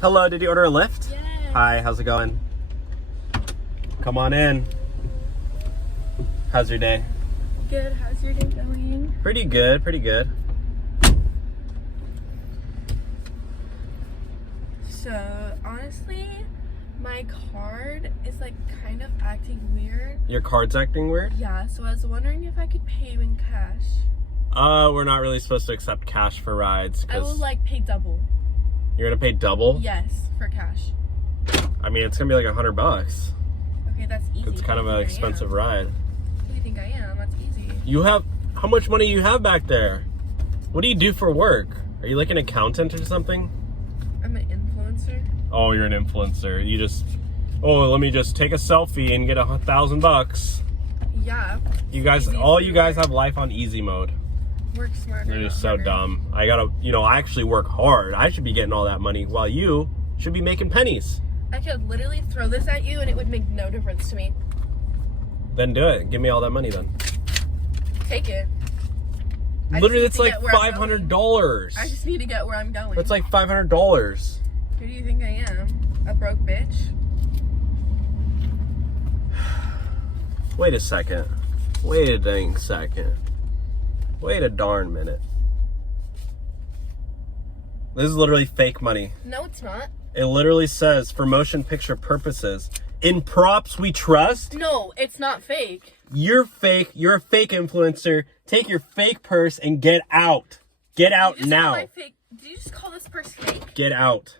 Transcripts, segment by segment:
Hello, did you order a Lyft? Yes. Hi, how's it going? Come on in. How's your day? Good. How's your day going? Pretty good, pretty good. So, honestly, my card is like kind of acting weird. Your card's acting weird? Yeah, so I was wondering if I could pay you in cash. We're not really supposed to accept cash for rides. I will like pay double. You're gonna pay double? Yes, for cash. I mean, it's gonna be like $100. Okay, that's easy. It's kind of an expensive ride. Who do you think I am? That's easy. You have, how much money you have back there? What do you do for work? Are you like an accountant or something? I'm an influencer. Oh, you're an influencer. You just, oh, let me just take a selfie and get $1,000. Yeah. You guys, all you guys have life on easy mode. Work smarter. You're just not so harder. dumb. I gotta, I actually work hard. I should be getting all that money while you should be making pennies. I could literally throw this at you and it would make no difference to me. Then do it. Give me all that money then. Take it. I Literally, just it's need like to get where I'm going. $500. I just need to get where I'm going. That's like $500. Who do you think I am? A broke bitch? Wait a second. Wait a dang second. Wait a darn minute. This is literally fake money. No, it's not. It literally says, for motion picture purposes, in props we trust. No, it's not fake. You're fake. You're a fake influencer. Take your fake purse and get out. Get out Did you just now. call my fake? Did you just call this purse fake? Get out.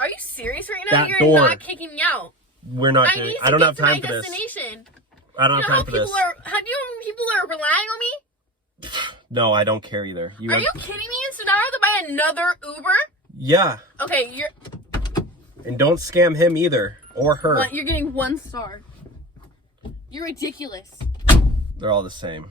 Are you serious right now? That You're door. not kicking me out. We're not I doing. need to I don't get have to time my for this. destination. I don't You have know how time for this. people are? How do you know when people are relying on me? No, I don't care either. Are you kidding me? So now I have to buy another Uber? Yeah. Okay, you're. And don't scam him either or her. What? You're getting 1 star. You're ridiculous. They're all the same.